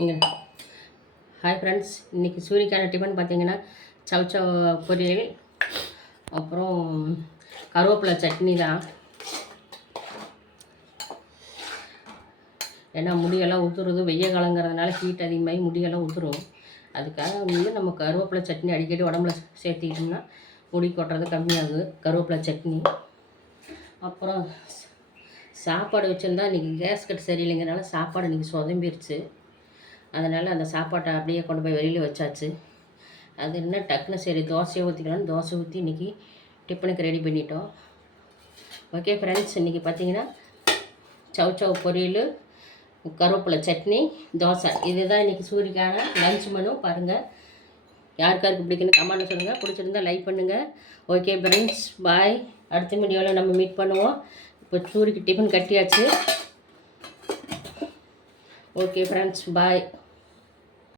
இங்கே hi friends, இன்றைக்கி சூரியக்கான tiffin பார்த்தீங்கன்னா சவ் பொரியல், அப்புறம் கருவேப்பிலை சட்னி தான். ஏன்னா முடியெல்லாம் உதுருது, வெய்ய காலங்கிறதுனால ஹீட் அதிகமாகி முடியெல்லாம் உதுரும். அதுக்காக நம்ம கருவேப்பிலை சட்னி அடிக்கடி உடம்புல சேர்த்திக்கிட்டோம்னா முடி கொட்டுறது கம்மியாகுது. கருவேப்பிலை சட்னி. அப்புறம் சாப்பாடு வச்சுருந்தா இன்றைக்கி கேஸ் கட்டு சரியில்லைங்கிறனால சாப்பாடு இன்றைக்கி சொதம்பிருச்சு. அதனால் அந்த சாப்பாட்டை அப்படியே கொண்டு போய் வெளியில் வச்சாச்சு. அது என்ன டக்குன்னு சரி தோசையை ஊற்றிக்கலான்னு தோசை ஊற்றி இன்றைக்கி டிஃபனுக்கு ரெடி பண்ணிட்டோம். ஓகே ஃப்ரெண்ட்ஸ், இன்றைக்கி பார்த்தீங்கன்னா சவ் பொரியல், கருவேப்பிலை சட்னி, தோசை, இதுதான் இன்றைக்கி சூரியக்கான லஞ்ச் மெனு. பாருங்கள், யாருக்காருக்கு பிடிக்குன்னு கமெண்ட் சொல்லுங்கள். பிடிச்சிருந்தால் லைக் பண்ணுங்கள். ஓகே ஃப்ரெண்ட்ஸ், பாய். அடுத்த வீடியோவில் நம்ம மீட் பண்ணுவோம். இப்போ சூரிக்கு டிஃபன் கட்டியாச்சு. ஓகே ஃப்ரெண்ட்ஸ், பாய்.